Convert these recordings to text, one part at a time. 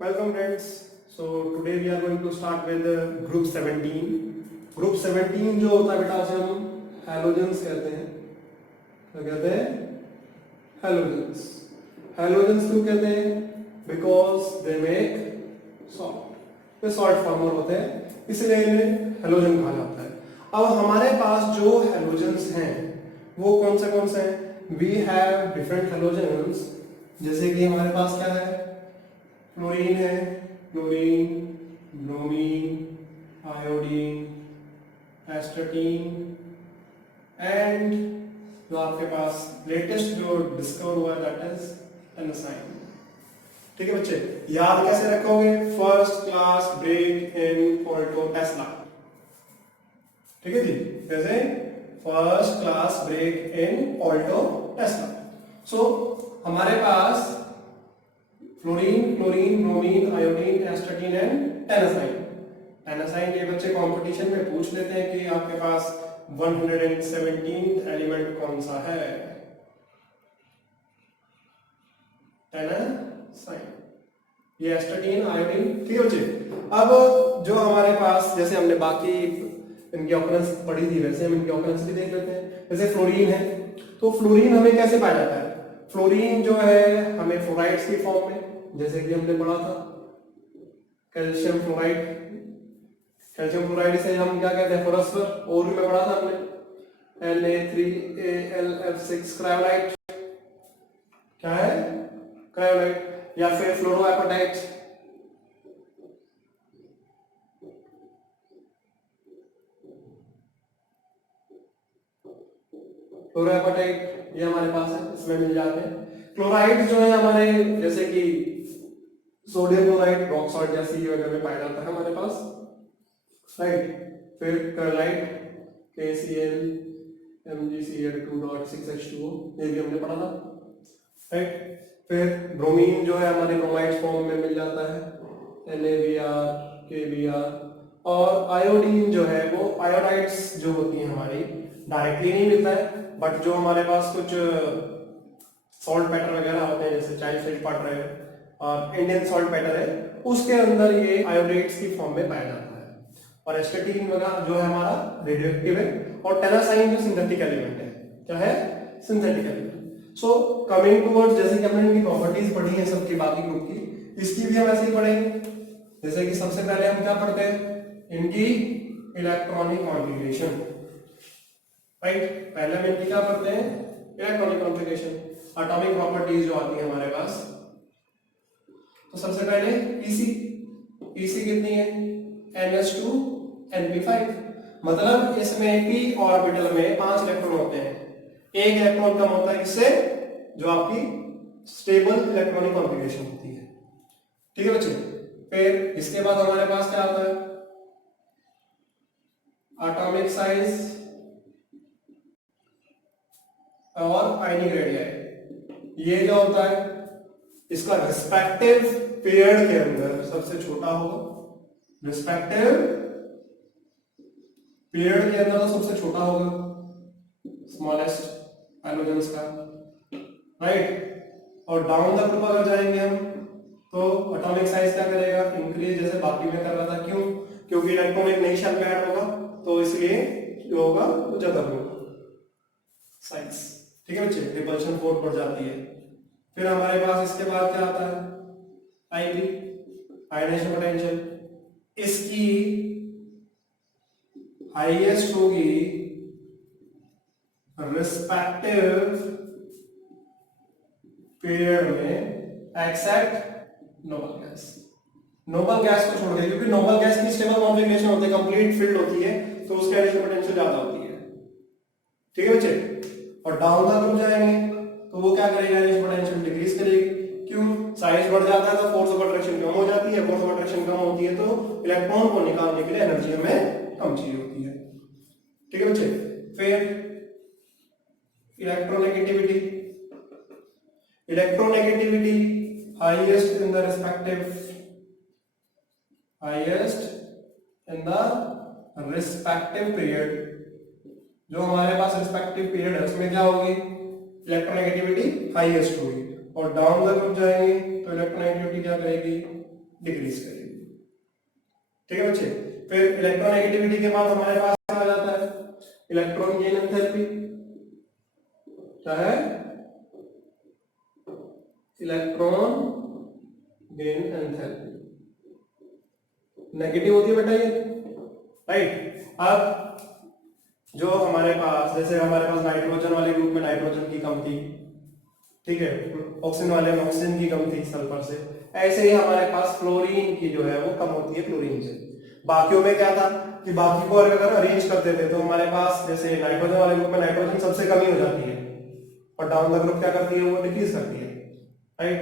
Welcome friends. So today we are going to start with group 17. Group 17 जो होता है बेटा उसे हम हैलोजेंस कहते हैं। क्या कहते हैं? हैलोजेंस। हैलोजेंस क्यों कहते हैं? Because they make salt. ये सॉल्ट फॉर्मर होते हैं, इसलिए इन्हें हैलोजन कहा जाता है। अब हमारे पास जो हैलोजेंस हैं वो कौन से हैं? We have different halogens, जैसे कि हमारे पास क्या है? फ्लोरीन है, fluorine, bromine, iodine, astatine and जो आपके पास लेटेस्ट जो डिस्कवर हुआ है दैट इज एनासाइन। ठीक है बच्चे, याद कैसे रखोगे? First class break in Alto Tesla. ठीक है जी, कैसे? First class break in Alto Tesla. So हमारे पास fluorine, chlorine, bromine, iodine, astatine and tennessine. Tennessine ये बच्चे कंपटीशन में पूछ लेते हैं कि आपके पास 117th एलिमेंट कौन सा है? टेनासाइन, ये एस्टाटीन, आयोडीन। ठीक है बच्चे, अब जो हमारे पास जैसे हमने बाकी इनकी ऑकरेंस पढ़ी थी वैसे हम इनकी ऑकरेंस भी देख लेते हैं। जैसे फ्लोरीन है, तो फ्लोरीन हमें कैसे पाया जाता है? फ्लोरीन जो है हमें फ्लोराइड्स की फॉर्म में, जैसे कि हमने पढ़ा था कैल्शियम फ्लोराइड। कैल्शियम फ्लोराइड से हम क्या कहते हैं? फोस्फर। और में पढ़ा था हमने Na3AlF6 क्रायोलाइट। क्या है? क्रायोलाइट। या फिर फ्लोरोएपेटाइट। फ्लोरोएपेटाइट ये हमारे पास है, इसमें मिल जाते हैं। क्लोराइड जो है हमारे जैसे कि सोडियम क्लोराइड, रॉक सॉल्ट जैसी वगैरह में पाया जाता है हमारे पास, राइट। फिर क्लोराइड KCl MgCl2.6H2O ये भी हमने पढ़ा था, राइट। फिर ब्रोमीन जो है हमारे ब्रोमाइड फॉर्म में मिल जाता है, NaBr, KBr। और आयोडीन जो है वो आयोडाइड्स जो होती हैं हमारी डायरेक्टली नहीं मिलता है, बट जो हमारे पास कुछ सॉल्ट पैटर वगैरह होते हैं जैसे चाइल्ड फिश पाउडर है और इंडियन सॉल्ट पैटर है, उसके अंदर ये आयोडेट्स की फॉर्म में पाया जाता है। और एस्टाटीन वगैरह जो है हमारा रेडियोएक्टिव है, और टेनासाइन जो सिंथेटिक एलिमेंट है। क्या है? Synthetic element. So coming towards, जैसे कि हमने इनकी प्रॉपर्टीज पढ़ी है सबकी बाकी ग्रुप की, इसकी भी हम ऐसे ही पढ़ेंगे। जैसे कि सबसे पहले हम क्या पढ़ते हैं? इनकी इलेक्ट्रॉनिक कॉन्फ़िगरेशन, राइट। पहले हम इनकी क्या पढ़ते हैं? इलेक्ट्रॉनिक कॉन्फ़िगरेशन, एटॉमिक प्रॉपर्टीज जो आती है हमारे पास। तो सबसे पहले पीसी कितनी है? NH2 Np5। मतलब इसमें p ऑर्बिटल में 5 इलेक्ट्रॉन होते हैं। एक इलेक्ट्रॉन कम होता है इससे, जो आपकी स्टेबल इलेक्ट्रॉनिक कॉन्फ़िगरेशन होती है। ठीक है बच्चे, फिर इसके बाद हमारे पास क्या आता है? एटॉमिक साइज और आयनिक रेडियस। ये जो होता है इसका रिस्पेक्टिव पेयर के अंदर सबसे छोटा होगा, रिस्पेक्टिव पेयर के अंदर तो सबसे छोटा होगा, स्मॉलेस्ट हैलोजेंस का, राइट। और डाउन द ग्रुप अगर जाएंगे हम तो एटॉमिक साइज क्या करेगा? इंक्रीज, जैसे बाकी में कर रहा था। क्यों? क्योंकि इलेक्ट्रॉन एक नई शेल में ऐड होगा, तो इसलिए जो होगा वो ज्यादा होगा साइज। ठीक है बच्चे, रिपल्शन फोर्स बढ़ जाती है। फिर हमारे पास इसके बाद क्या आता है? IP, ionization potential. इसकी हाईएस्ट होगी रिस्पेक्टिव पेयर में except noble gas. Noble gas को छोड़ के, क्योंकि नोबल गैस की स्टेबल कॉन्फ़िगरेशन होती है, कंप्लीट फील्ड होती है, तो उसकी आयनाइजेशन पोटेंशियल ज्यादा होती है। ठीक है बच्चे, और डाउन द ग्रुप जाएंगे तो वो क्या करेगा? आयनाइजेशन पोटेंशियल डिक्रीज करेगी। क्यों? साइज बढ़ जाता है तो फोर्स ऑफ अट्रैक्शन कम हो जाती है, फोर्स ऑफ अट्रैक्शन कम होती है तो इलेक्ट्रॉन को निकालने के लिए एनर्जी हमें कम चाहिए होती है। ठीक है बच्चे, फिर electronegativity. Electronegativity highest in the respective period. जो हमारे पास रिस्पेक्टिव पीरियड है उसमें क्या होगी? इलेक्ट्रोनेगेटिविटी हाईएस्ट होगी। और डाउन द ग्रुप जाएंगे तो इलेक्ट्रोनेगेटिविटी क्या करेगी? डिक्रीज करेगी। ठीक है बच्चे। फिर इलेक्ट्रोनेगेटिविटी के बाद हमारे पास क्या आ जाता है, इलेक्ट्रॉन गेन एंथैल्पी। क्या है, इलेक्ट्रॉन गेन एंथैल्पी नेगेटिव होती है बेटा ये, राइट। अब जो हमारे पास, जैसे हमारे पास नाइट्रोजन वाले ग्रुप में नाइट्रोजन की कम थी, ठीक है, ऑक्सीजन वाले में ऑक्सीजन की कम थी सल्फर से, ऐसे ही हमारे पास फ्लोरीन की जो है वो कम होती है क्लोरीन से। बाकियों में क्या था कि बाकी को अगर अरेंज करते थे तो हमारे पास जैसे नाइट्रोजन वाले ग्रुप में नाइट्रोजन सबसे कम ही हो जाती है और डाउन द ग्रुप क्या करती है, वो डिक्रीज करती है, राइट।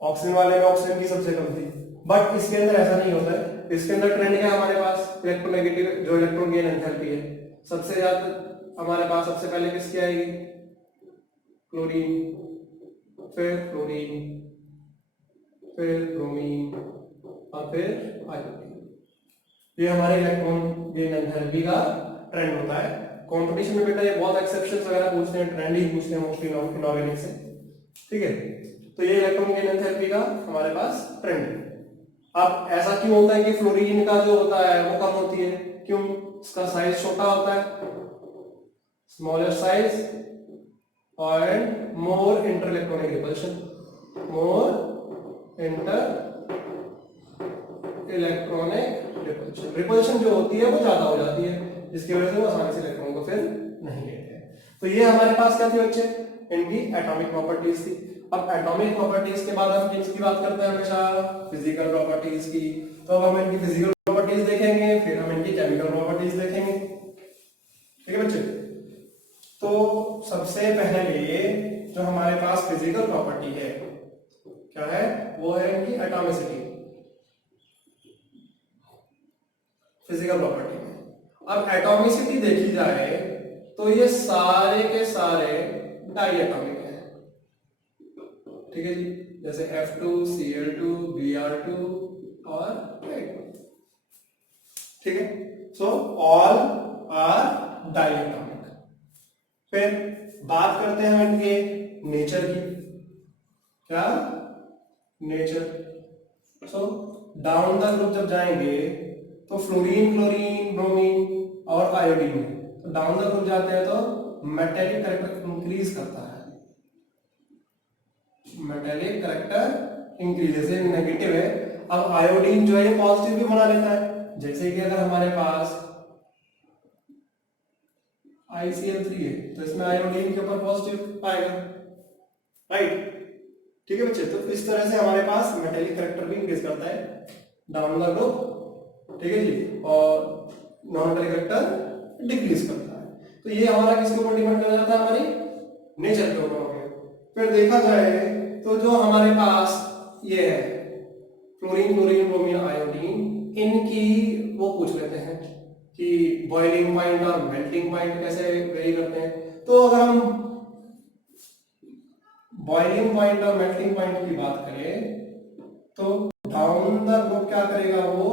ऑक्सीजन वाले में ऑक्सीजन की सबसे कम थी, बट इसके अंदर ऐसा नहीं होता है। इसके अंदर ट्रेंड क्या है, हमारे पास इलेक्ट्रोनेगेटिव जो इलेक्ट्रॉन गेन एंथैल्पी है, सबसे ज्यादा हमारे पास सबसे पहले किसकी आएगी, क्लोरीन, फिर फ्लोरीन, फिर ब्रोमीन और फिर आयोडीन। ये हमारे इलेक्ट्रॉन गेन एंथैल्पी का ट्रेंड होता है। कंपटीशन में बेटा ये बहुत एक्सेप्शंस वगैरह पूछते हैं, ट्रेंड ही पूछते हैं मोस्टली इनऑर्गेनिक से, ठीक है। तो ये इलेक्ट्रॉन गेन एंथैल्पी का हमारे पास ट्रेंड है। अब ऐसा क्यों होता है कि फ्लोरीन का जो होता है वो कम होती है, क्यों, इसका साइज छोटा होता है, smaller size and more inter-electronic repulsion, more inter-electronic repulsion, repulsion जो होती है वो ज्यादा हो जाती है, जिसकी वजह से वो आसानी से इलेक्ट्रॉन को फिर नहीं लेते हैं। तो ये हमारे पास क्या थी बच्चे, इनकी एटॉमिक प्रॉपर्टीज थी। अब एटॉमिक प्रॉपर्टीज के बाद हम किसकी बात करते हैं हमेशा, फिजिकल प्रॉपर्टीज की। तो अब हम इनकी फिजिकल प्रॉपर्टीज देखेंगे, फिर हम इनकी केमिकल प्रॉपर्टीज देखेंगे, ठीक है बच्चे। तो सबसे पहले जो हमारे पास फिजिकल प्रॉपर्टी है क्या है, वो है इनकी एटॉमिसिटी, फिजिकल प्रॉपर्टी में। अब एटॉमिसिटी देखी जाए तो ये सारे के सारे डाई एटॉमिक हैं, ठीक है जी, जैसे F2, Cl2, Br2 और K2, ठीक है। So all are diatomic. फिर बात करते हैं हम इनके नेचर की, क्या, nature. So down the group जब जाएंगे तो फ्लोरीन, क्लोरीन, ब्रोमीन और आयोडीन में, तो डाउन द ग्रुप जाते हैं तो मेटेलिक कैरेक्टर इंक्रीज करता है, मेटेलिक कैरेक्टर इंक्रीज, जैसे नेगेटिव है। अब आयोडीन जो है पॉजिटिव भी बना लेता है, जैसे कि अगर हमारे पास ICl3 है तो इसमें आयोडीन के ऊपर पॉजिटिव आएगा, राइट, ठीक है बच्चे। तो इस तरह से हमारे पास मेटेलिक कैरेक्टर भी इंक्रीज करता है डाउन द ग्रुप, ठीक है जी, और नॉन मेटेलिक कैरेक्टर डिक्रीज करता है। तो ये हमारा किसके ऊपर डिपेंड कर जाता है, हमारी नेचर के ऊपर हो गया। फिर देखा जाए तो जो हमारे पास ये है फ्लोरीन, क्लोरीन, ब्रोमीन, आयोडीन, इनकी वो पूछ लेते हैं कि बॉइलिंग पॉइंट और मेल्टिंग पॉइंट कैसे वेरी करते हैं। तो अगर हम बॉइलिंग पॉइंट और मेल्टिंग पॉइंट की बात करें तो डाउन द ग्रुप क्या करेगा, वो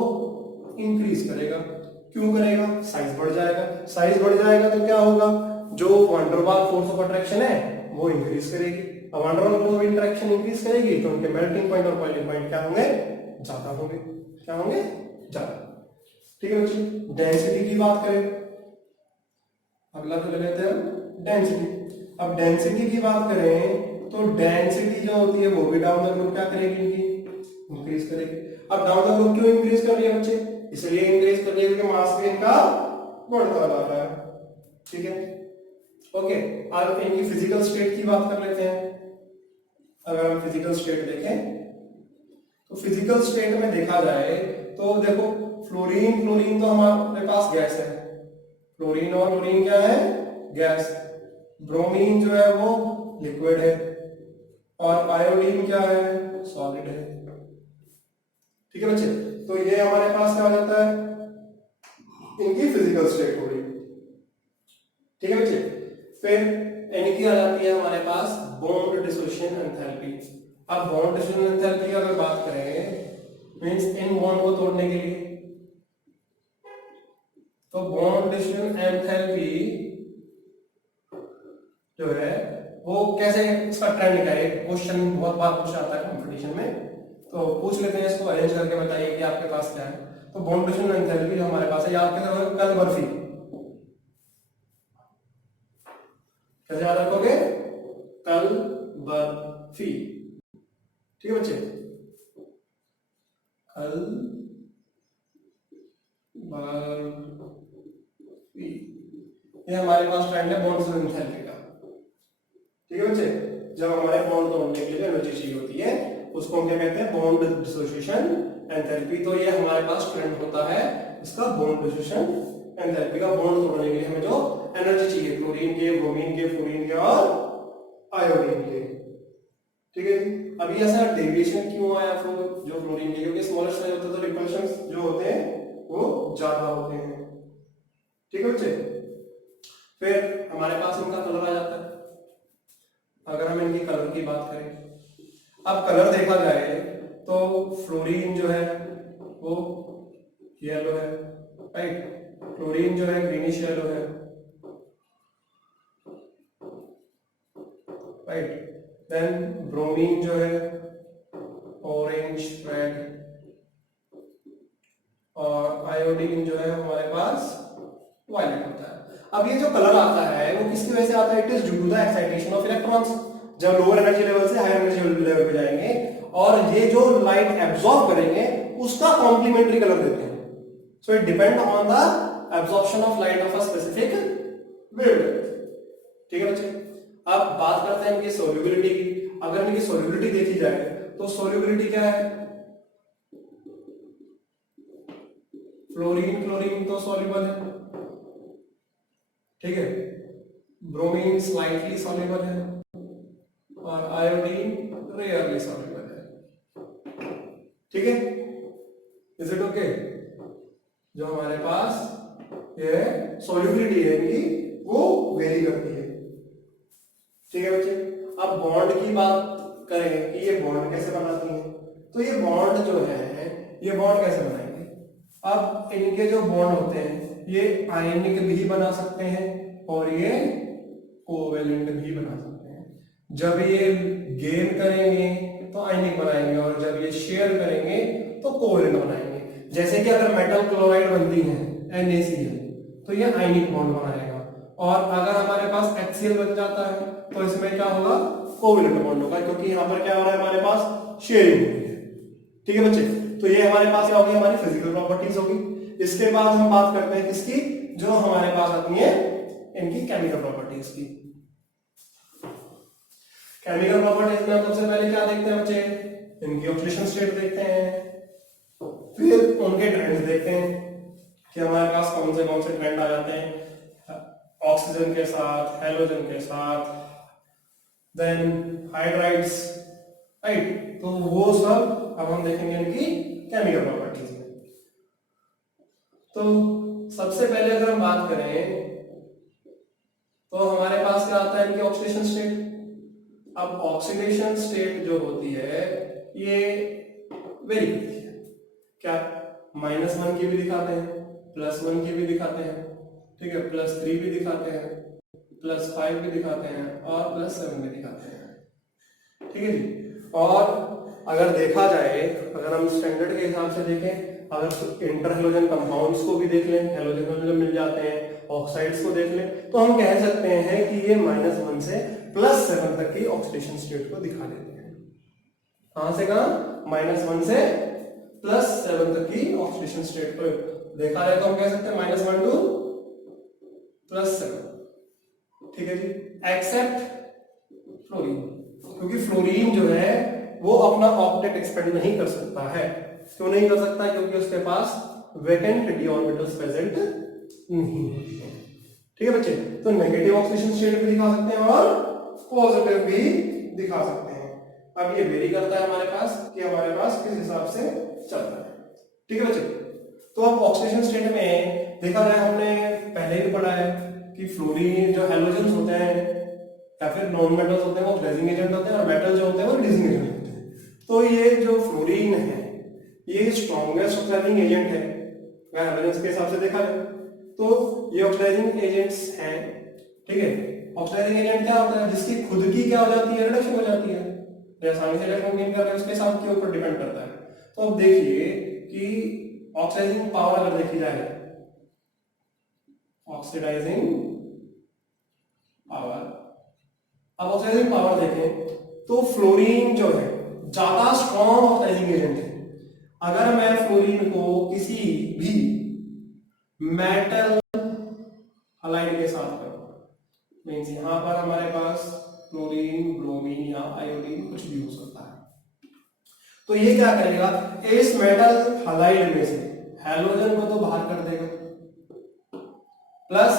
इंक्रीज करेगा। क्यों करेगा, साइज बढ़ जाएगा, साइज बढ़ जाएगा तो क्या होगा, जो van der Waals force of attraction है वो इंक्रीज करेगी। अब van der Waals force of interaction increase करेगी तो उनके मेल्टिंग पॉइंट और बॉइलिंग पॉइंट क्या होंगे, ज्यादा होंगे, क्या होंगे, ज्यादा, ठीक है बच्चे। डेंसिटी की बात करें, अगला तो ले लेते हैं डेंसिटी। अब डेंसिटी की बात करें तो डेंसिटी जो होती है वो भी डाउन द ग्रुप क्या करेगी, इनकी इंक्रीज करेगी। अब डाउन द ग्रुप क्यों इंक्रीज कर रही है बच्चे, इसलिए इंक्रीज कर रही है क्योंकि मास भी इनका बढ़ता जा रहा है, ठीक है, ओके। अब इनकी फिजिकल स्टेट की बात कर लेते हैं। अगर हम फिजिकल स्टेट देखें तो फिजिकल स्टेट में देखा जाए तो देखो फ्लोरीन, क्लोरीन तो हमारे पास गैस है, फ्लोरीन और क्लोरीन क्या है, गैस। ब्रोमीन जो है वो लिक्विड है और आयोडीन क्या है, सॉलिड है, ठीक है बच्चे। तो ये हमारे पास क्या हो जाता है, इनकी फिजिकल स्टेट हो गई, ठीक है बच्चे। फिर इनकी आ जाती है हमारे पास बॉन्ड डिसोसिएशन एंथैल्पी। अब बॉन्ड डिसोसिएशन एंथैल्पी की अगर बात करें मींस इन बॉन्ड को तोड़ने के लिए, तो बॉन्ड डिसोसिएशन एंथैल्पी जो है वो कैसे, इसका ट्रेंड क्या है, क्वेश्चन बहुत बार पूछा जाता है कंपटीशन में। तो पूछ लेते हैं, इसको अरेंज करके बताइए कि आपके पास क्या है। तो बॉन्ड डिस्ट्रीब्यूशन एंथैल्पी जो हमारे पास है, याद कैसे रखोगे, कल बर्फी, कैसे याद रखोगे, कल बर्फी। ठीक है बच्चे, कल बर्फी, ये हमारे पास ट्रेंड है बॉन्ड डिस्ट्रीब्यूशन एंथैल्पी का। ठीक है बच्चे, जब हमारे बॉन्ड तोड़ने के लिए एनर्जी चाहिए होती है उसको हम क्या कहते हैं, बॉन्ड डिसोसिएशन एंथैल्पी। तो ये हमारे पास ट्रेंड होता है इसका बॉन्ड डिसोसिएशन एंथैल्पी का। बॉन्ड तोड़ने के लिए हमें जो एनर्जी चाहिए, क्लोरीन के, ब्रोमीन के, फ्लोरीन के और आयोडीन के। ठीक है, अभी ऐसा डेविएशन क्यों आया जो फ्लोरीन के, क्योंकि स्मॉलर साइज होता है तो रिपल्शंस जो होते हैं वो ज्यादा होते हैं। ठीक है बच्चे, फिर हमारे पास इनका कलर आ जाता है। अगर हम इनकी कलर की बात करें, अब कलर देखा जाए तो फ्लोरीन जो है वो येलो है, राइट, क्लोरीन जो है ग्रीनिश येलो है, राइट, देन ब्रोमीन जो है ऑरेंज रेड, और आयोडीन जो है हमारे पास वायलेट होता है। अब ये जो कलर आता है वो किसकी वजह से आता है, it is due to the excitation of electrons. जब लोअर एनर्जी लेवल से हायर एनर्जी लेवल पे जाएंगे और ये जो लाइट एब्सॉर्ब करेंगे उसका कॉम्प्लीमेंट्री कलर देते हैं। So it depend on the absorption of light of a specific wavelength. ठीक है बच्चे, अब बात करते हैं इनकी सोल्युबिलिटी की। अगर इनकी सोल्युबिलिटी देखी जाए तो सोल्युबिलिटी क्या है, फ्लोरीन क्लोरीन तो सॉल्युबल है, ठीक है, ब्रोमीन स्लाइटली सॉल्युबल है और आयोडीन रेयरली सॉल्युबल है। ठीक है, इज इट ओके? जो हमारे पास ये सॉल्युबिलिटी है इनकी वो वेरी करती है। ठीक है बच्चे, अब बॉन्ड की बात करें कि ये बॉन्ड कैसे बनाती है, तो ये बॉन्ड जो है ये बॉन्ड कैसे बनाएंगे। अब इनके जो बॉन्ड होते हैं ये आयनिक भी बना सकते हैं और ये कोवेलेंट भी बना सकते हैं। जब ये गेन करेंगे तो आयनिक बनाएंगे और जब ये शेयर करेंगे तो कोवेलेंट बनाएंगे। जैसे कि अगर मेटल क्लोराइड बनती है NaCl तो ये आयनिक बॉन्ड बनाएगा, और अगर हमारे पास HCl बन जाता है तो इसमें क्या होगा, कोवेलेंट बॉन्ड होगा, क्योंकि यहाँ पर क्या हो रहा है, हमारे पास शेयरिंग हो रही है। ठीक है बच्चे, तो ये हमारे पास क्या होगी, हमारी फिजिकल प्रॉपर्टीज होगी। इसके बाद हम बात करते हैं किसकी, जो हमारे पास आती है इनकी केमिकल प्रॉपर्टीज की। केमिकल प्रॉपर्टीज में हम सबसे पहले क्या देखते हैं बच्चे, इनकी ऑक्सीडेशन स्टेट देखते हैं, फिर उनके ट्रेंड्स देखते हैं कि हमारे पास कौन से ट्रेंड आ जाते हैं ऑक्सीजन के साथ, हेलोजन के साथ, देन हाइड्राइड्स, राइट। तो वो सब अब हम देखेंगे इनकी केमिकल प्रॉपर्टीज में। तो सबसे पहले अगर हम बात करें तो हमारे पास क्या आता है, इनकी ऑक्सीडेशन स्टेट। अब ऑक्सीडेशन स्टेट जो होती है ये वेरी करती है, क्या -1 की भी दिखाते हैं, +1 की भी दिखाते हैं, ठीक है, +3 भी दिखाते हैं, +5 भी दिखाते हैं और +7 भी दिखाते हैं। ठीक है जी, और अगर देखा जाए, अगर हम स्टैंडर्ड के हिसाब से देखें, अगर इंटर हेलोजन कंपाउंड्स को भी देख लें, हेलोजन मिल जाते हैं, ऑक्साइड्स को देख लें, तो हम कह सकते हैं कि ये -1 से +7 तक की ऑक्सीडेशन स्टेट को दिखा देते हैं। कहां से कहां, -1 से +7 तक की ऑक्सीडेशन स्टेट को देखा जाए तो हम कह सकते हैं -1 to +7। ठीक है जी, एक्सेप्ट फ्लोरीन, क्योंकि फ्लोरीन जो है वो अपना ऑक्टेट एक्सपेंड नहीं कर सकता है। क्यों नहीं कर सकता, क्योंकि उसके पास वैकेंट d ऑर्बिटल्स प्रेजेंट नहीं होती है। ठीक है बच्चे, तो नेगेटिव ऑक्सीडेशन स्टेट भी दिखा सकते हैं और पॉजिटिव भी दिखा सकते हैं। अब ये वेरी करता है हमारे पास कि हमारे पास किस हिसाब से चलता है। ठीक है बच्चे, तो अब ऑक्सीडेशन स्टेट में देखा जाए, हमने पहले भी पढ़ा है कि फ्लोरीन जो हेलोजन्स होते हैं या फिर नॉन मेटल्स होते हैं वो ऑक्सीडाइजिंग एजेंट होते हैं और मेटल जो होते हैं वो रिड्यूसिंग एजेंट होते हैं। तो ये जो फ्लोरीन है ये स्ट्रॉन्गेस्ट ऑक्सीडाइजिंग एजेंट है अगर हेलोजन्स के हिसाब से देखा जाए तो। ये ऑक्सीडाइजिंग एजेंट्स हैं, ठीक है। ऑक्सीडाइजिंग एजेंट क्या होता है, जिसकी खुद की क्या हो जाती है, रिडक्शन हो जाती है। तो आसानी से इलेक्ट्रॉन गेन कर रहे हैं, उसके हिसाब के ऊपर डिपेंड करता है। तो अब देखिए कि ऑक्सीडाइजिंग पावर अगर देखी जाए, ऑक्सीडाइजिंग पावर, अब ऑक्सीडाइजिंग पावर देखें तो फ्लोरीन जो है ज्यादा स्ट्रॉन्ग ऑक्सीडाइजिंग एजेंट है। अगर मैं फ्लोरीन को किसी भी मेटल हलाइड के साथ करूं, मीन्स यहां पर हमारे पास क्लोरीन, ब्रोमीन या आयोडीन कुछ भी हो सकता है, तो ये क्या करेगा, इस मेटल हलाइड में से हैलोजन को तो बाहर कर देगा, प्लस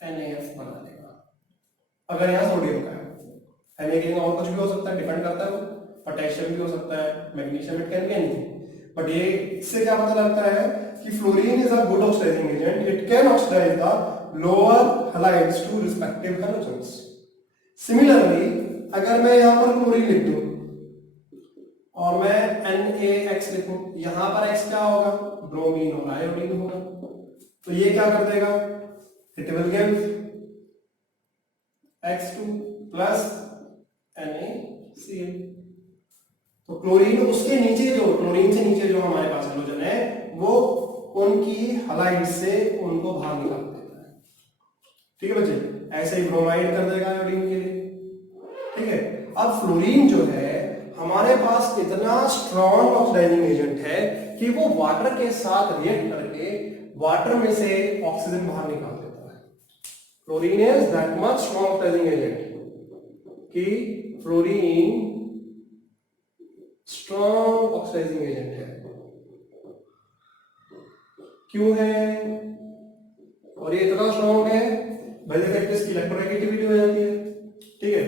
NaF बना देगा। अगर यहाँ सोडियम का है, Na के और कुछ भी हो सकता है, डिपेंड करता है, पोटेशियम भी हो सकता है, magnesium, it can be anything. But ये इससे क्या पता लगता है कि fluorine is a good oxidizing agent, it can oxidize the lower halides to respective halogens. Similarly अगर मैं यहाँ पर क्लोरीन लिख दूं और मैं NaX लिखूं, यहां पर X क्या होगा, ब्रोमीन और आयोडीन होगा, तो ये क्या कर देगा, it will give X2 plus NaCl। तो क्लोरीन उसके नीचे जो, क्लोरीन से नीचे जो हमारे पास हाइड्रोजन है वो उनकी हलाइड से उनको बाहर निकाल देता है। ठीक है बच्चे, ऐसे ही ब्रोमाइड कर देगा आयोडीन के लिए। ठीक है, अब फ्लोरीन जो है हमारे पास इतना स्ट्रॉन्ग ऑक्सीडाइजिंग एजेंट है कि वो वाटर के साथ रिएक्ट करके वाटर में से ऑक्सीजन बाहर निकाल देता है। Fluorine is that much strong oxidizing agent कि फ्लोरीन स्ट्रॉन्ग ऑक्सीडाइजिंग एजेंट है। क्यों है, और ये इतना स्ट्रॉन्ग है, भाई देखो इसकी इलेक्ट्रोनेगेटिविटी हो जाती है। ठीक है,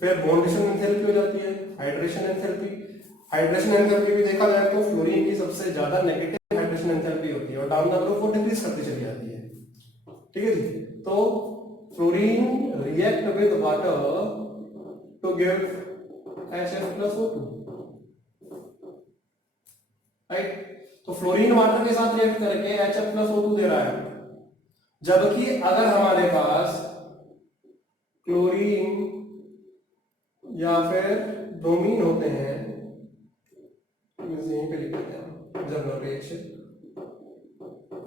फिर बॉन्डेशन एंथैल्पी हो जाती है, हाइड्रेशन एंथैल्पी। हाइड्रेशन एंथैल्पी भी देखा जाए तो फ्लोरीन की सबसे ज्यादा नेगेटिव हाइड्रेशन एंथैल्पी होती है और डाउन द ग्रुप वो डिक्रीज करती चली जाती है। ठीक है जी, तो fluorine react with water to give HF+O2, right. तो फ्लोरीन वाटर के साथ रिएक्ट करके HF+O2 दे रहा है, जबकि अगर हमारे पास क्लोरीन या फिर ब्रोमीन होते हैं, यहीं पे लिख देते हैं जनरल रिएक्शन,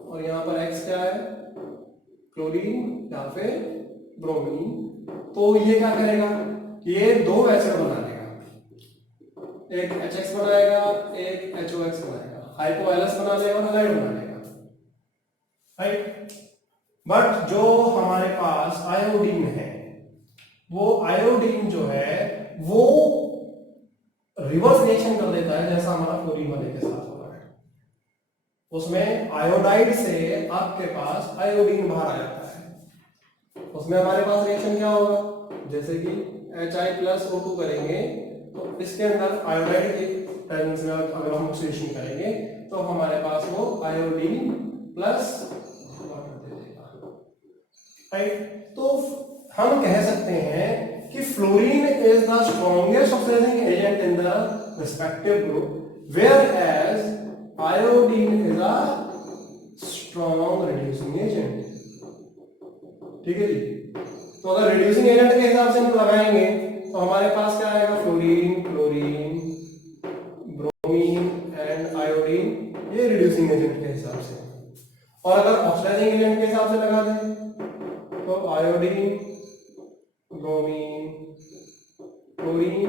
और यहां पर X क्या है, क्लोरीन या फिर ब्रोमीन, तो ये क्या करेगा, ये दो एसिड बना देगा, एक HX बनाएगा, एक HOX बनाएगा, हाइपोएलस बना देगा और हलाइड बना देगा, राइट। बट जो हमारे पास आयोडीन है, वो आयोडीन जो है वो रिवर्स रिएक्शन कर देता है, जैसा हमारा फ्लोरीन वाले के साथ हो रहा है। उसमें आयोडाइड से आपके पास आयोडीन बाहर आ जाता है, उसमें हमारे पास रिएक्शन क्या होगा, जैसे कि Hi+O2 करेंगे तो इसके अंदर आयोडाइड के प्रेजेंस में अगर हम ऑक्सीडेशन करेंगे तो हमारे पास वो आयोडीन प्लस वाटर दे देगा, राइट। तो हम कह सकते हैं कि fluorine is the strongest oxidizing agent in the respective group, whereas iodine is a strong reducing agent. ठीक है जी, तो अगर रिड्यूसिंग एजेंट के हिसाब से हम लगाएंगे तो हमारे पास क्या आएगा, fluorine, chlorine, bromine and iodine, ये रिड्यूसिंग एजेंट के हिसाब से। और अगर ऑक्सीडाइजिंग एजेंट के हिसाब से लगा दें तो iodine, bromine, chlorine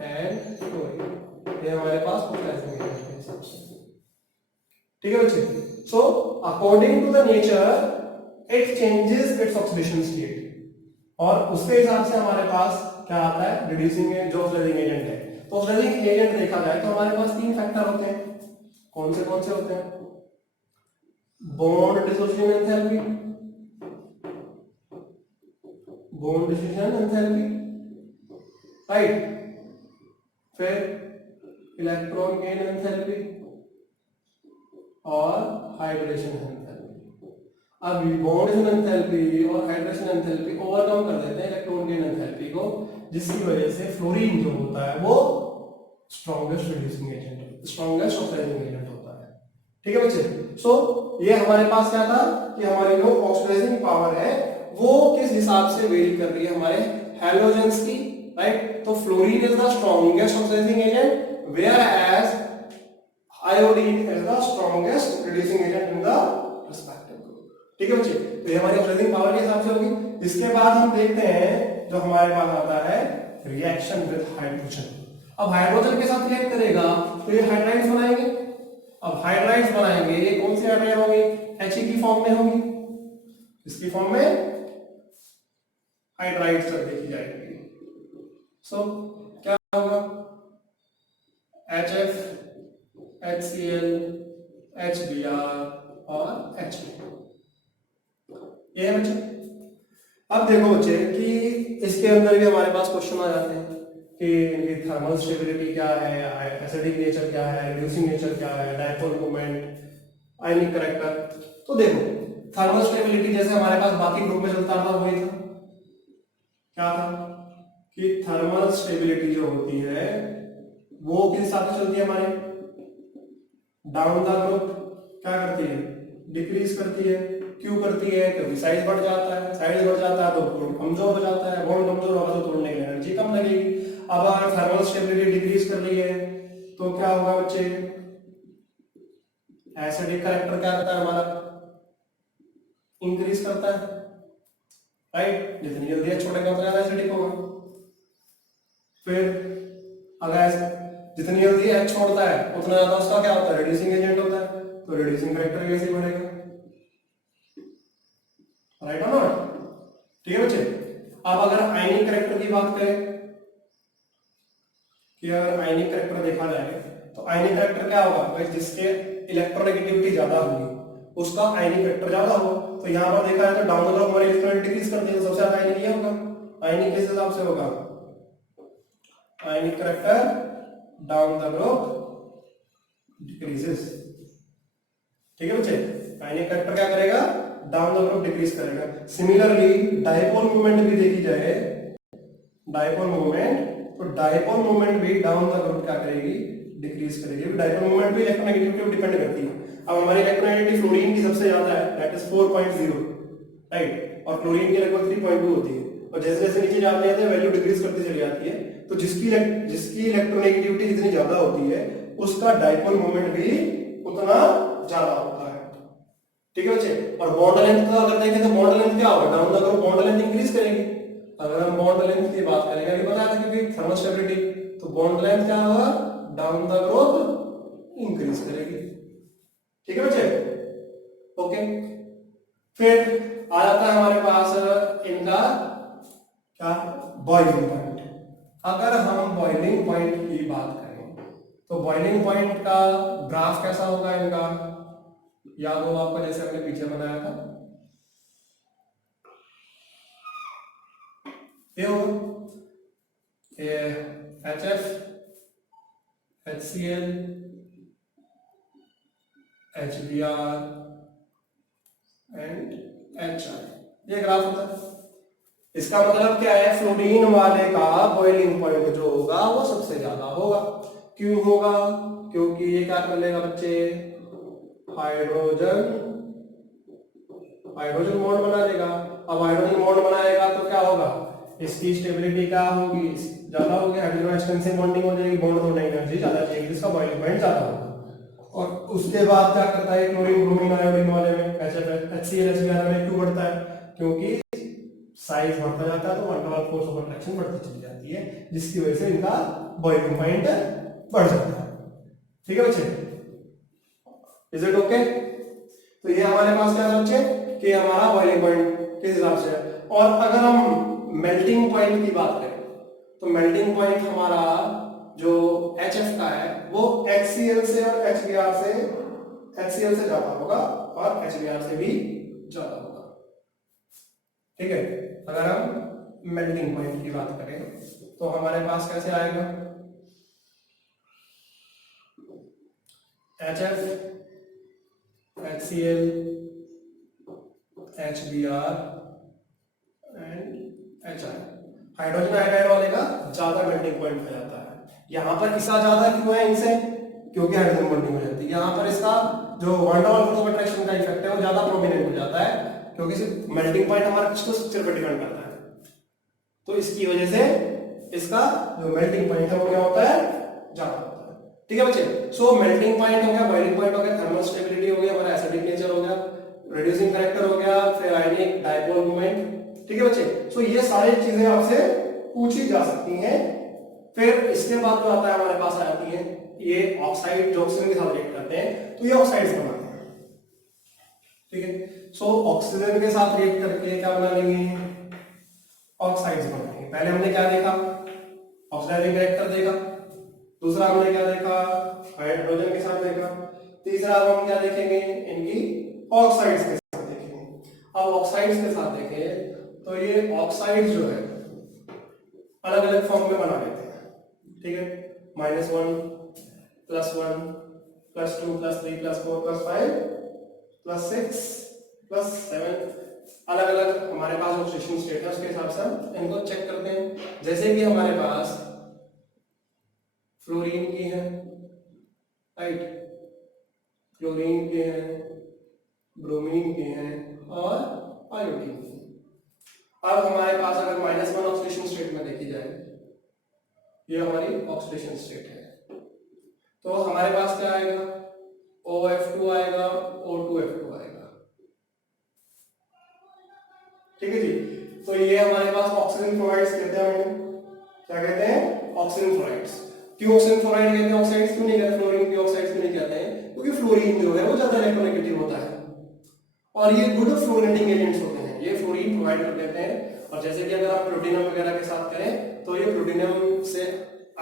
and fluorine, ये हमारे पास ऑक्सीडाइजिंग एजेंट के हिसाब से। ठीक है बच्चे, so according to the nature it changes its oxidation state, और उसके हिसाब से हमारे पास क्या आता है, रिड्यूसिंग जो ऑक्सीडाइजिंग एजेंट है। तो ऑक्सीडाइजिंग एजेंट देखा जाए तो हमारे पास तीन फैक्टर होते हैं, कौन से होते हैं, bond dissociation enthalpy, bond dissociation enthalpy, right, फिर इलेक्ट्रॉन गेन एंथैल्पी और हाइड्रेशन एंथैल्पी। अब बॉन्ड एंथैल्पी और हाइड्रेशन एंथैल्पी ओवरकम कर देते हैं इलेक्ट्रॉन गेन एंथैल्पी को, जिसकी वजह से फ्लोरीन जो होता है वो strongest reducing agent, strongest oxidizing agent होता है। ठीक है बच्चे, सो ये हमारे पास क्या था कि हमारी जो ऑक्सीडाइजिंग पावर है वो किस हिसाब से वेरी कर रही है, हमारे हैलोजेंस की राइट। तो fluorine is the strongest oxidizing agent whereas iodine is the strongest reducing agent in the respective group. ठीक है बच्चे, तो ये हमारी ऑक्सीडाइजिंग पावर के हिसाब से होगी। इसके बाद हम देखते हैं जो हमारे पास आता है रिएक्शन विद हाइड्रोजन। अब हाइड्रोजन के साथ रिएक्ट करेगा तो ये हाइड्राइड्स बनाएंगे। अब हाइड्राइड्स बनाएंगे, ये कौन सी हाइड्राइड होगी? He की फॉर्म में होगी, इसकी फॉर्म में हाइड्राइड्स जब देखी जाएगी। सो क्या होगा? HF, HCl, HBr और HB। ये है बच्चे। अब देखो बच्चे कि इसके अंदर भी हमारे पास क्वेश्चन आ जाते हैं कि इनकी थर्मल स्टेबिलिटी क्या है, एसिडिक नेचर क्या है, रिड्यूसिंग नेचर क्या है, डायपोल मोमेंट, आयनिक करैक्टर। तो देखो थर्मल स्टेबिलिटी जैसे हमारे पास बाकी ग्रुप में चलता था वही था। क्या था कि थर्मल स्टेबिलिटी जो होती है वो किस हिसाब से चलती है हमारे? डाउन द ग्रुप क्या करती है? डिक्रीज करती है। क्यों करती है? क्योंकि साइज बढ़ जाता है, साइज बढ़ जाता है तो बॉन्ड कमजोर हो जाता है, बॉन्ड कमजोर होगा तो तोड़ने की एनर्जी कम लगेगी। अब अगर थर्मल स्टेबिलिटी डिक्रीज कर रही है तो क्या होगा बच्चे? एसिडिक करैक्टर क्या करता है हमारा? इंक्रीज करता है, राइट। जितनी जल्दी H छोड़ेगा उतना ज्यादा एसिडिक होगा। फिर अगर जितनी जल्दी H छोड़ता है उतना ज्यादा उसका क्या होता है? रिड्यूसिंग एजेंट होता है, तो रिड्यूसिंग करैक्टर वैसे ही बढ़ेगा, राइट और नॉट? ठीक है बच्चे। अब अगर आयनिक करैक्टर की बात करें कि अगर आयनिक करैक्टर देखा जाए तो आयनिक करैक्टर क्या होगा भाई? जिसके इलेक्ट्रोनेगेटिविटी ज्यादा होगी उसका आयनिक करैक्टर ज्यादा हो। तो यहां पर देखा जाए तो डाउन द ग्रुप हमारी इलेक्ट्रोनेगेटिविटी डिक्रीज करती है, तो सबसे ज्यादा आयनिक ये होगा। आयनिक किस हिसाब से होगा? Ionic character down the group decreases. ठीक है बच्चे, आयनिक करैक्टर क्या करेगा? डाउन द ग्रुप डिक्रीज करेगा। सिमिलरली डायपोल मूवमेंट भी देखी जाए, डायपोल मूवमेंट, तो डायपोल मूवमेंट भी डाउन द ग्रुप क्या करेगी? डिक्रीज करेगी। डायपोल मूवमेंट भी इलेक्ट्रोनेगेटिविटी पर डिपेंड करती है। अब हमारी इलेक्ट्रोनेगेटिविटी फ्लोरीन की सबसे ज्यादा है, दैट इज 4.0, राइट, और क्लोरीन की लगभग 3.2 होती है। और जैसे जैसे नीचे जाते हैं वैल्यू डिक्रीज करती चली जाती है। तो जिसकी इलेक्ट्रोनेगेटिविटी जितनी ज्यादा होती है उसका डायपोल मोमेंट भी उतना ज्यादा होता है। ठीक है बच्चे। और बॉन्ड लेंथ का अगर देखें तो बॉन्ड लेंथ क्या होगा? Down the group bond length increase करेगी। अगर हम बॉन्ड लेंथ की बात करेंगे, अभी बताया था कि थर्मल स्टेबिलिटी, तो बॉन्ड लेंथ क्या होगा? डाउन द ग्रुप इंक्रीज करेगी। ठीक है बच्चे, ओके। फिर आ जाता है हमारे पास इनका क्या? Boiling point. अगर हम बॉइलिंग पॉइंट की बात करें तो बॉइलिंग पॉइंट का ग्राफ कैसा होगा इनका? याद हो आपको जैसे हमने पीछे बनाया था, ये होगा HF, HCl, HBr and HI, ये ग्राफ होता है। इसका मतलब क्या है? फ्लोरीन वाले का बॉइलिंग पॉइंट जो होगा वो सबसे ज्यादा होगा। क्यों होगा? क्योंकि ये क्या कर लेगा बच्चे? हाइड्रोजन बॉन्ड बना लेगा। अब हाइड्रोजन बॉन्ड बनाएगा तो क्या होगा? इसकी स्टेबिलिटी क्या होगी? ज्यादा होगी, हाइड्रोजन एक्सटेंसिव बॉन्डिंग हो जाएगी, बॉन्ड तोड़ने की एनर्जी ज्यादा चाहिए, इसका बॉइलिंग पॉइंट ज्यादा होगा। और उसके बाद क्या करता है क्लोरीन ब्रोमीन आयोडीन वाले में, HCl HBr में क्यों बढ़ता है? क्योंकि साइज बढ़ता जाता है तो one two force of attraction बढ़ती चली जाती है, जिसकी वजह से इनका बॉइलिंग पॉइंट बढ़ जाता है। ठीक है बच्चे, इज इट ओके? तो ये हमारे पास क्या है बच्चे कि हमारा बॉइलिंग पॉइंट किस हिसाब से है। और अगर हम मेल्टिंग पॉइंट की बात करें तो मेल्टिंग पॉइंट हमारा जो HF का है वो HCl से और HBr से, HCl से ज्यादा होगा और HBr से भी ज्यादा होगा। ठीक है, अगर हम मेल्टिंग पॉइंट की बात करें तो हमारे पास कैसे आएगा? HF, HCl, HBr and HI। Hydrogen iodide वाले का ज्यादा मेल्टिंग पॉइंट हो जाता है। यहां पर इसका ज्यादा क्यों है इनसे? क्योंकि हाइड्रोजन बॉन्डिंग हो जाती है। यहां पर इसका जो one two one force of attraction का इफेक्ट है वो ज्यादा प्रोमिनेंट हो जाता है, क्योंकि मेल्टिंग पॉइंट हमारा किसको स्ट्रक्चर पर डिपेंड करता है। तो इसकी वजह से इसका जो मेल्टिंग पॉइंट है वो क्या होता है, ज्यादा होता है। ठीक है बच्चे, सो मेल्टिंग पॉइंट हो गया, बॉइलिंग पॉइंट हो गया, थर्मल स्टेबिलिटी हो गया, हमारा एसिडिक नेचर हो गया, रिड्यूसिंग करेक्टर हो गया, फिर आयनिक डायपोल मोमेंट। ठीक है बच्चे, सो ये सारी चीजें आपसे पूछी जा सकती हैं। फिर इसके बाद जो आता है हमारे पास आती है ये ऑक्साइड, जो ऑक्सीजन के साथ रिएक्ट करते हैं तो ये ऑक्साइड्स बनाते हैं। ठीक है, सो ऑक्सीजन के साथ रिएक्ट करके क्या बना लेंगे, ऑक्साइड्स बनाएंगे। पहले हमने क्या देखा, ऑक्सीडाइजिंग करेक्टर देखा, दूसरा हमने क्या देखा, हाइड्रोजन के साथ देखा, तीसरा अब हम क्या देखेंगे, इनकी ऑक्साइड्स के साथ देखेंगे। अब ऑक्साइड्स के साथ देखें तो ये ऑक्साइड्स जो है अलग अलग फॉर्म में बना लेते हैं। ठीक है, -1 +1 +2 +3 +4 +5 +6 +7 अलग अलग हमारे पास ऑक्सीडेशन स्टेट है, उसके हिसाब से हम इनको चेक करते हैं। जैसे कि हमारे पास फ्लोरीन की है, राइट, क्लोरीन के हैं, ब्रोमीन के हैं और आयोडीन के हैं। अब हमारे पास अगर -1 ऑक्सीडेशन स्टेट में देखी जाए, ये हमारी ऑक्सीडेशन स्टेट है, तो हमारे पास क्या आएगा, OF2 आएगा, O2F2 आएगा। ठीक है जी, तो ये हमारे पास ऑक्सीजन फ्लोराइड्स कहते हैं, हमें क्या कहते हैं, ऑक्सीजन फ्लोराइड्स। क्यों ऑक्सीजन फ्लोराइड कहते हैं, ऑक्साइड्स क्यों नहीं कहते, फ्लोरीन की ऑक्साइड्स क्यों नहीं कहते हैं, क्योंकि फ्लोरीन जो है वो ज्यादा इलेक्ट्रोनेगेटिव होता है और ये गुड फ्लोरेटिंग एजेंट्स होते हैं, ये फ्लोरीन प्रोवाइड कर देते हैं। और जैसे कि अगर आप प्लूटोनियम वगैरह के साथ करें तो ये प्लूटोनियम से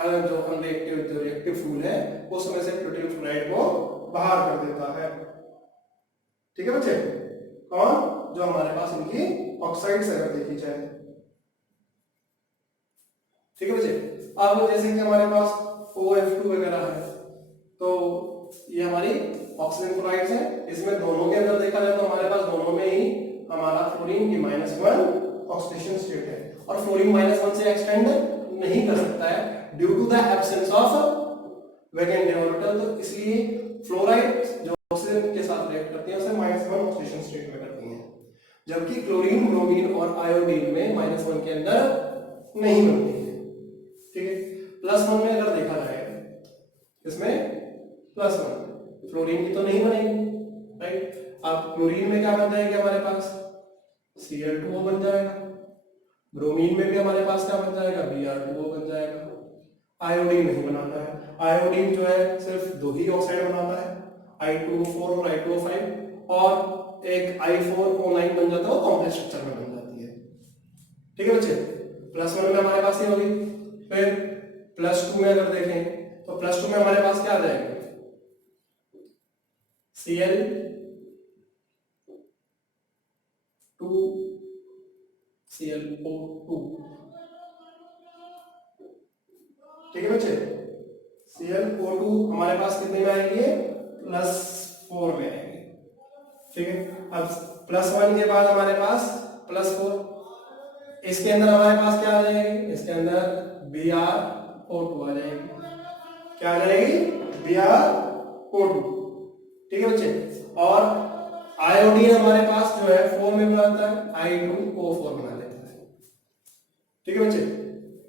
जो अनरिएक्टिव जो रिएक्टिव फ्लूइड है उसमें से प्लूटोनियम फ्लोराइड को बाहर कर देता है। ठीक है बच्चे, कौन, जो हमारे पास इनकी ऑक्साइड्स अगर देखी जाए। ठीक है बच्चे, अब जैसे कि हमारे पास OF2 वगैरह है तो ये हमारी ऑक्सीजन क्लोराइड्स है, इसमें दोनों के अंदर देखा जाए तो हमारे पास दोनों में ही हमारा फ्लोरीन की -1 ऑक्सीडेशन स्टेट है और फ्लोरीन -1 से एक्सटेंड नहीं कर सकता है due to the absence of vacant orbital. तो इसलिए फ्लोराइड जो ऑक्सीजन के साथ रिएक्ट करती है उसे -1 ऑक्सीडेशन स्टेट में करती है, जबकि क्लोरीन, ब्रोमीन और आयोडीन में -1 के अंदर नहीं बनती है। ठीक है, +1 में अगर देखा जाए इसमें +1 फ्लोरीन की तो नहीं बनेगी, राइट। अब क्लोरीन में क्या बन जाएगी हमारे पास, Cl2O बन जाएगा, ब्रोमीन में भी हमारे पास क्या बन जाएगा, Br2O बन जाएगा। आयोडीन नहीं बनाता है, आयोडीन जो है सिर्फ 2 ही ऑक्साइड बनाता है, I2O4 और I2O5, और एक I4O9 बन जाता है, वो कॉम्प्लेक्स स्ट्रक्चर में बन जाती है। ठीक है बच्चे, +1 में हमारे पास ये होगी। फिर +2 में अगर देखें तो +2 में हमारे पास क्या आ जाएगा, ClO2। ठीक है बच्चे, ClO2 हमारे पास कितने में आएंगे, +4 में आएंगे। ठीक है, अब +1 के बाद हमारे पास +4, इसके अंदर हमारे पास क्या आ जाएगी, इसके अंदर Br2 आ जाएगी, क्या आ जाएगी, Br2। ठीक है बच्चे, और आयोडीन हमारे पास जो है 4 में बनाता है, I2O4 बना लेता है। ठीक है बच्चे,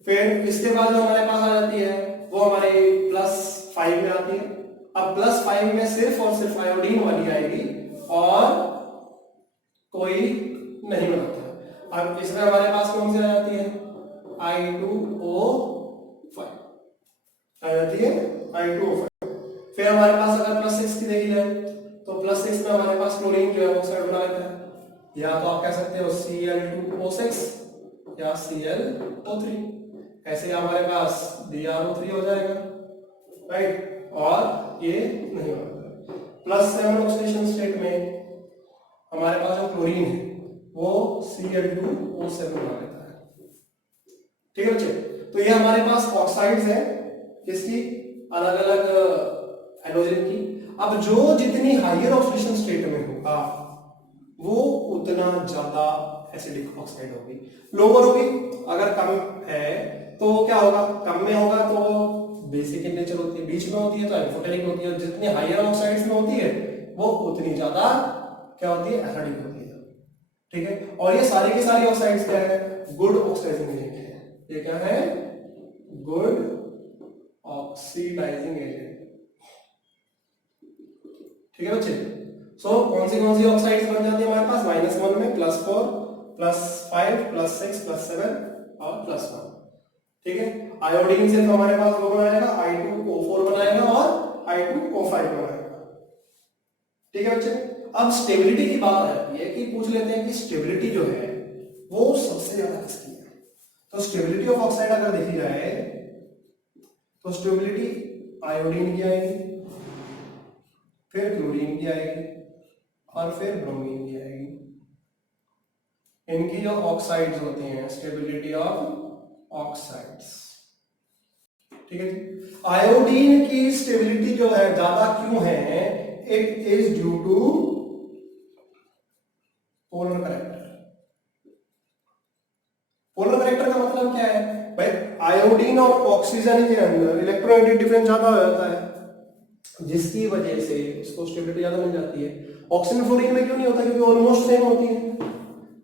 फिर इसके बाद जो हमारे पास आ जाती है वो हमारे +5 में आती है। अब +5 में सिर्फ और सिर्फ आयोडीन वाली आएगी और कोई नहीं बनाता। अब इसमें हमारे पास कौन सी आ जाती है, I2O5 आ जाती है, I2O5। फिर हमारे पास अगर +6 की देखी जाए तो +6 में हमारे पास क्लोरीन जो है ऑक्साइड बना लेता है, या तो आप कह सकते हो Cl2O6 या Cl O3, ऐसे हमारे पास Br3 हो जाएगा, राइट, और ये नहीं होगा। +7 ऑक्सीडेशन स्टेट में हमारे पास जो क्लोरीन है वो Cl2O7 बना लेता है। ठीक है बच्चे, तो ये हमारे पास ऑक्साइड्स है किसकी, अलग अलग हाइड्रोजन की। अब जो जितनी हायर ऑक्सीडेशन स्टेट में होगा वो उतना ज्यादा एसिडिक ऑक्साइड होगी, लोअर होगी अगर कम है तो क्या होगा, कम में होगा तो बेसिक इन नेचर होती है, बीच में होती है तो एम्फोटेरिक होती है, जितनी हायर ऑक्साइड्स में होती है वो उतनी ज्यादा क्या होती है, एसिडिक होती है। ठीक है, और ये सारी की सारी ऑक्साइड्स क्या है, गुड ऑक्सीडाइजिंग एजेंट है। ये क्या है, गुड ऑक्सीडाइजिंग एजेंट। ठीक है बच्चे। सो कौन सी ऑक्साइड्स बन जाती है हमारे पास, -1 में +4 +5 +6 +7 और +1। ठीक है। आयोडीन सिर्फ हमारे पास वो बनाएगा, I2O4 बनाएगा और I2O5 बनाएगा। ठीक है बच्चे। अब स्टेबिलिटी की बात आती है कि पूछ लेते हैं कि स्टेबिलिटी जो है वो सबसे ज्यादा किसकी है। तो स्टेबिलिटी ऑफ ऑक्साइड अगर देखी जाए तो स्टेबिलिटी आयोडीन की आएगी, फिर क्लोरीन की आएगी और फिर ब्रोमीन की आएगी। इनकी जो ऑक्साइड्स होती हैं, स्टेबिलिटी ऑफ ऑक्साइड्स। ठीक है जी। आयोडीन की स्टेबिलिटी जो है ज्यादा क्यों है, it is due to polar character. Polar character का मतलब क्या है भाई, आयोडीन और ऑक्सीजन के अंदर इलेक्ट्रोनेगेटिव डिफरेंस ज्यादा हो जाता है, जिसकी वजह से इसको स्टेबिलिटी ज्यादा मिल जाती है। ऑक्सीजन फ्लोरीन में क्यों नहीं होता, क्योंकि ऑलमोस्ट सेम होती है।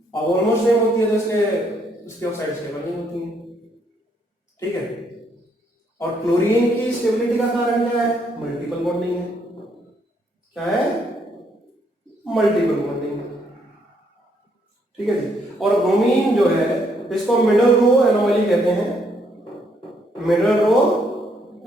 अब ऑलमोस्ट सेम होती है तो इसलिए इसकी ऑक्साइड स्टेबल नहीं होती है। ठीक है। और क्लोरीन की स्टेबिलिटी का कारण क्या है, मल्टीपल बॉन्डिंग है। क्या है, मल्टीपल बॉन्डिंग। ठीक है जी। और ब्रोमीन जो है इसको मिडल रो एनोमली कहते हैं। Middle row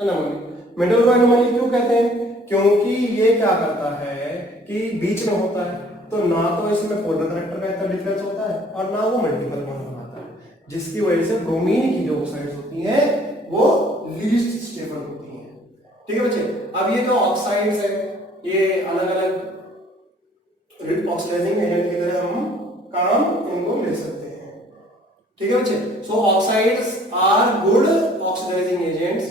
anomaly. Middle row anomaly क्यों कहते हैं, क्योंकि ये क्या करता है कि बीच में होता है, तो ना तो इसमें पोलर करेक्टर का इतना डिफरेंस होता है और ना वो मल्टीपल बॉन्ड बनाता है, जिसकी वजह से ब्रोमीन की जो ऑक्साइड्स होती हैं वो लीस्ट स्टेबल होती हैं। ठीक है बच्चे। अब ये जो ऑक्साइड्स है ये अलग अलग ऑक्सीडाइजिंग एजेंट की तरह हम काम इनको ले सकते हैं। ठीक है बच्चे। So oxides are good oxidising agents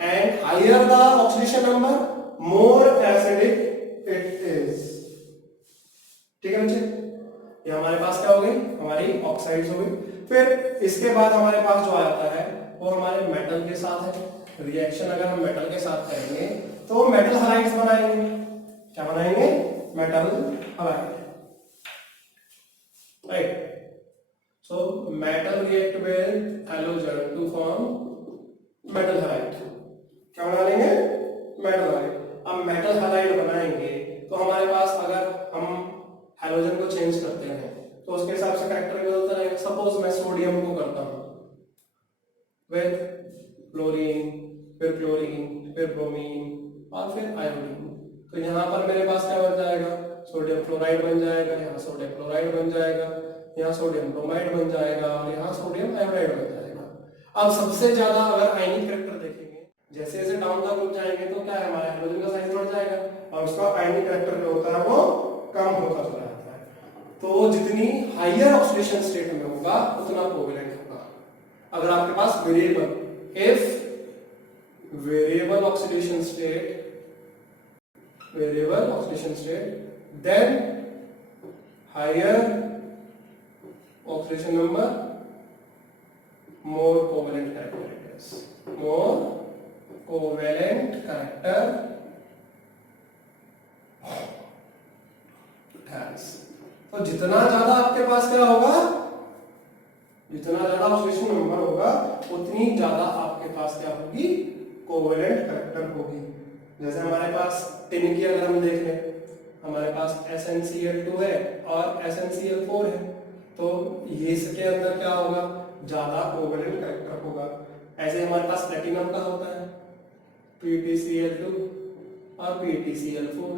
and higher the oxidation number more acidic it is. ठीक है बच्चे। ये हमारे पास क्या हो गई, हमारी ऑक्साइड्स हो गई। फिर इसके बाद हमारे पास जो आता है वो हमारे मेटल के साथ है। रिएक्शन अगर हम मेटल के साथ करेंगे तो मेटल हाइड्स बनाएंगे। क्या बनाएंगे, metal hide. Right. So metal react with halogen to form metal halide। क्या बना लेंगे, मेटल हाइड। अब मेटल हाइड बनाएंगे तो हमारे पास अगर हम हैलोजन को चेंज करते हैं तो उसके हिसाब से कैरेक्टर बदलता रहेगा। सपोज मैं सोडियम को करता हूं विद क्लोरीन, फिर क्लोरीन, फिर ब्रोमीन और फिर आयोडीन, तो यहाँ पर मेरे पास क्या बन जाएगा, सोडियम क्लोराइड बन जाएगा, यहाँ सोडियम क्लोराइड बन जाएगा, यहाँ सोडियम ब्रोमाइड बन जाएगा और यहाँ सोडियम आयोडाइड बन जाएगा। अब सबसे ज्यादा अगर आयनिक कैरेक्टर देखेंगे, जैसे जैसे डाउन द ग्रुप जाएंगे तो क्या है, हमारा हाइड्रोजन का साइज बढ़ जाएगा और उसका आयनिक कैरेक्टर जो होता है वो कम होता चला जाता है। तो जितनी हायर ऑक्सीडेशन स्टेट में होगा उतना कोवेलेंट होगा। अगर आपके पास variable, if variable oxidation state then higher oxidation number, more covalent character it is, more covalent character it has। तो जितना ज्यादा आपके पास क्या होगा, जितना ज्यादा ऑक्सीडेशन नंबर होगा उतनी ज्यादा आपके पास क्या होगी, कोवेलेंट कैरेक्टर होगी। जैसे हमारे पास टिन की अगर हम देख लें, हमारे पास SnCl2 है और SnCl4 है, तो ये इसके अंदर क्या होगा, ज्यादा कोवेलेंट कैरेक्टर होगा। ऐसे हमारे पास प्लेटिनम का होता है PtCl2 और PtCl4,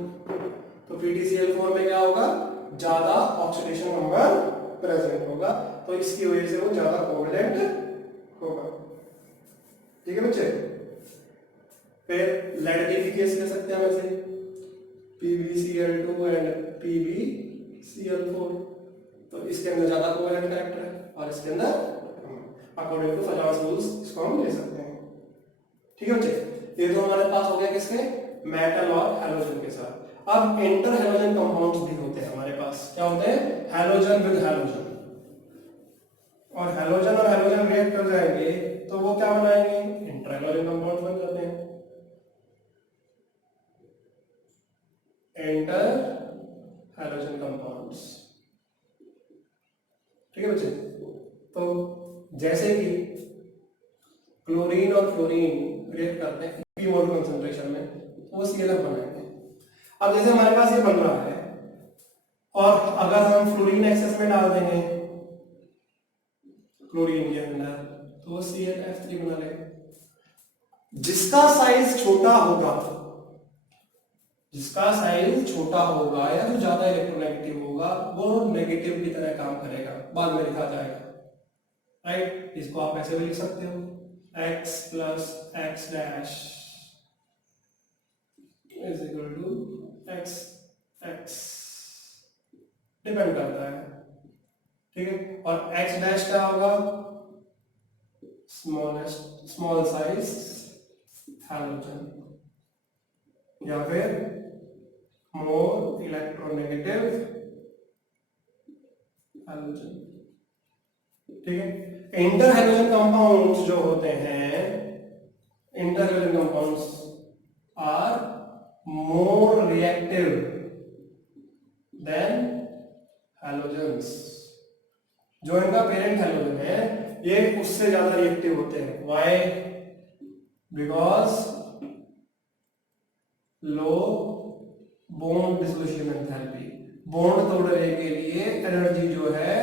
तो PtCl4 में क्या होगा, ज्यादा ऑक्सीडेशन नंबर प्रेजेंट होगा, तो इसकी वजह से वो ज्यादा कोवेलेंट होगा। ठीक है बच्चे। फिर लेड की भी केस ले सकते हैं हम ऐसे, PbCl2 एंड PbCl4, तो इसके अंदर ज्यादा कोवेलेंट कैरेक्टर है और इसके अंदर अकॉर्डिंग टू फजास रूल्स इसको हम ले सकते हैं। ठीक है बच्चे। ये तो हमारे पास हो गया किसके, मेटल और हैलोजन के साथ। अब इंटर हैलोजन कंपाउंड्स भी होते हैं हमारे पास। क्या होते हैं, हैलोजन विद हैलोजन, और हैलोजन और हैलोजन रिएक्ट कर जाएंगे तो वो क्या बनाएंगे, इंटर हैलोजन कंपाउंड्स बन जाते हैं। Interhalogen compounds. ठीक है बच्चे। तो जैसे कि क्लोरीन और फ्लोरीन रिएक्ट करते हैं मोल कंसंट्रेशन में, तो वो ClF बनाएंगे। अब जैसे हमारे पास ये बन रहा है और अगर हम फ्लोरीन एक्सेस में डाल देंगे क्लोरीन के अंदर तो वो ClF3 बना लेगा। जिसका साइज छोटा होगा, जिसका साइज छोटा होगा या जो ज्यादा इलेक्ट्रोनेगेटिव होगा वो नेगेटिव की तरह काम करेगा, बाद में लिखा जाएगा, राइट। इसको आप ऐसे भी लिख सकते हो x plus x dash is equal to x x, depend करता है, ठीक है। और x डैश क्या होगा, स्मॉल साइज हैलोजन या फिर मोर इलेक्ट्रोनेगेटिव हैलोजन, ठीक है। इंटर हैलोजन कंपाउंड्स जो होते हैं, interhalogen compounds are more reactive than halogens. जो इनका पेरेंट हैलोजन है ये उससे ज्यादा रिएक्टिव होते हैं। Why? Because low bond dissociation enthalpy, bond तोड़ने के लिए एनर्जी जो है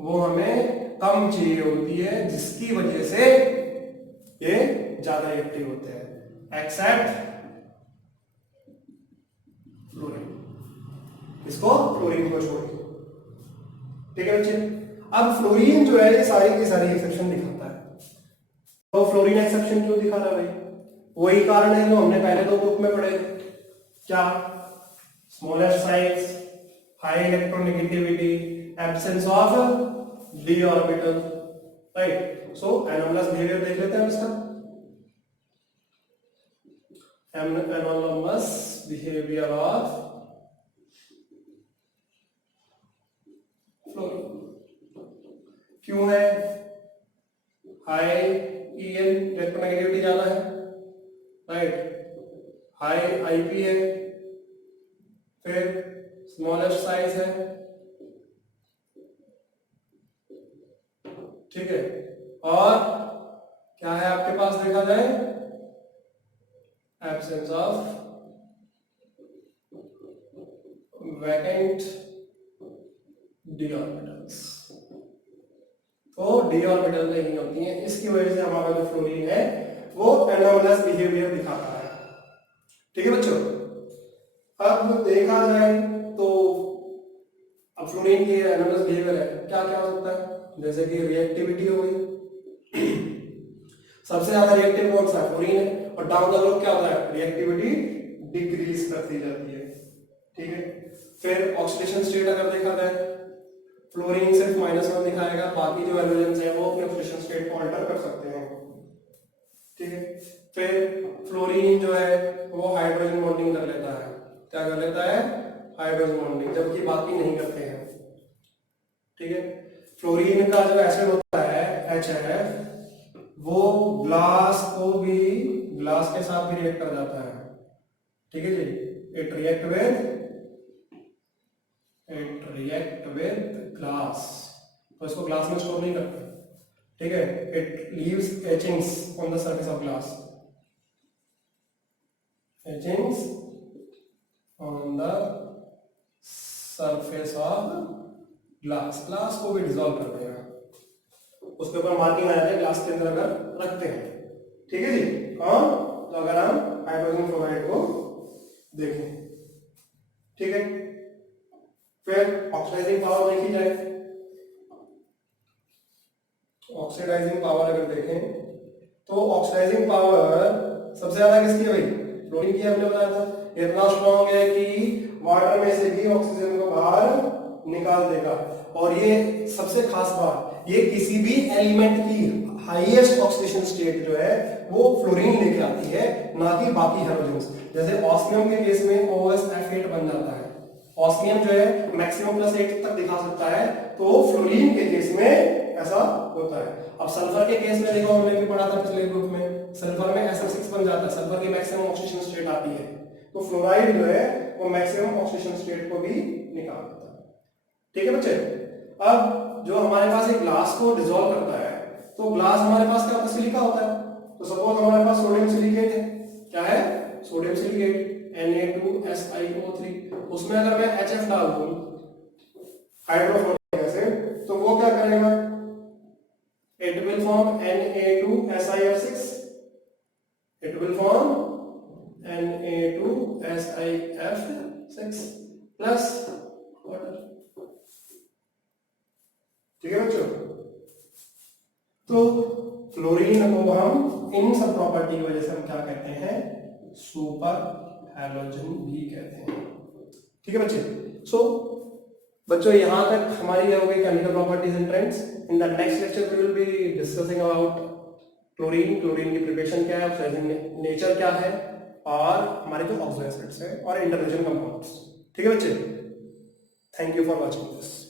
वो हमें कम चाहिए होती है, जिसकी वजह से ये ज्यादा रिएक्टिव होते हैं, एक्सेप्ट फ्लोरीन। इसको फ्लोरीन को छोड़, ठीक है बच्चे। अब फ्लोरीन जो है ये सारी की सारी एक्सेप्शन दिखाता है। तो फ्लोरीन एक्सेप्शन क्यों दिखा रहा है भाई? वही कारण है जो हमने पहले दो ग्रुप में पढ़े, क्या? Smallest size, high electronegativity, absence of d orbital, right. So anomalous behaviour देख लेते हैं इसका। एनोमलस बिहेवियर ऑफ फ्लोरीन क्यों है? हाई EN इलेक्ट्रोनेगेटिविटी ज्यादा है, राइट। हाई IP है, फिर स्मॉलेस्ट साइज है, ठीक है। और क्या है आपके पास देखा जाए? Absence of vacant d orbitals, तो d ऑर्बिटल नहीं होती हैं, इसकी वजह से हमारा जो फ्लोरीन है वो एनोमलस बिहेवियर दिखाता है, ठीक है बच्चों। अब देखा जाए तो अब फ्लोरीन की एनोमलस बिहेवियर है, क्या क्या हो सकता है? जैसे कि रिएक्टिविटी हो गई, सबसे ज्यादा रिएक्टिव कौन सा है? फ्लोरीन है। और डाउन द रोड क्या होता है? रिएक्टिविटी डिक्रीज करती जाती है, ठीक है। फिर ऑक्सीडेशन स्टेट अगर देखा जाए, फ्लोरीन सिर्फ -1 दिखाएगा, बाकी जो हैलोजेंस है वो अपने ऑक्सीडेशन स्टेट को अल्टर कर सकते हैं, ठीक है। फिर फ्लोरीन जो है वो हाइड्रोजन बॉन्डिंग कर लेता है, क्या कर लेता है? हाइड्रोजन बॉन्डिंग, जबकि बाकी नहीं करते हैं, ठीक है। फ्लोरीन का जो एसिड होता है HF, वो ग्लास के साथ भी रिएक्ट कर जाता है, ठीक है जी। इट रिएक्ट विद ग्लास, तो इसको ग्लास में स्टोर नहीं करते, ठीक है। It leaves etchings on the surface of glass, etchings on the surface of glass को भी डिसॉल्व कर देगा, उसके ऊपर मार्किंग आ जाती है ग्लास के अंदर अगर रखते हैं, ठीक है जी। कौन? तो अगर हम हाइड्रोजन फ्लोराइड को देखें, ठीक है। फिर ऑक्सीडाइजिंग पावर देखी जाए, ऑक्सीडाइजिंग पावर अगर देखें तो ऑक्सीडाइजिंग पावर सबसे ज्यादा किसकी है भाई? फ्लोरीन की, हमने बताया था। इतना स्ट्रॉन्ग है कि वाटर में से भी ऑक्सीजन को बाहर निकाल देगा। और ये सबसे खास बात, ये किसी भी एलिमेंट की हाईएस्ट ऑक्सीडेशन स्टेट जो है वो फ्लोरीन लेके आती है, ना कि बाकी हैलोजेंस। जैसे ऑस्मियम के केस में OSF8 बन जाता है, ऑस्मियम जो है मैक्सिमम +8 तक दिखा सकता है, तो फ्लोरीन के केस में ऐसा होता है। अब सल्फर के केस में देखो, हमने भी पढ़ा था पिछले ग्रुप में, सल्फर में SO6 बन जाता है, सल्फर की मैक्सिमम ऑक्सीडेशन स्टेट आती है, तो फ्लोराइड जो है वो मैक्सिमम ऑक्सीडेशन स्टेट को भी निकाल देता है, ठीक है बच्चे। अब जो हमारे पास एक ग्लास को डिसॉल्व करता है, तो ग्लास हमारे पास क्या होता है? सिलिका होता है, तो सपोज हमारे पास सोडियम सिलिकेट है, क्या है, सोडियम सिलिकेट Na2SiO3, उसमें अगर मैं HF डाल दूं, हाइड्रोफ्लोरिक एसिड, तो वो क्या करेगा, it will form Na2SiF6, it will form Na2SiF6 plus water. ठीक है बच्चों, तो फ्लोरीन को हम इन सब प्रॉपर्टी की वजह से हम क्या कहते हैं, सुपर हैलोजन भी कहते हैं। ठीक है बच्चे, सो बच्चों यहां तक हमारी ये हो गई chemical properties and trends. In the next lecture we will be discussing about chlorine, chlorine की प्रिपरेशन क्या है, उसका नेचर क्या है, और हमारे जो ऑक्सीजन एसिड्स है और इंटरनेशनल कंपाउंड्स। ठीक है बच्चे, thank you for watching this.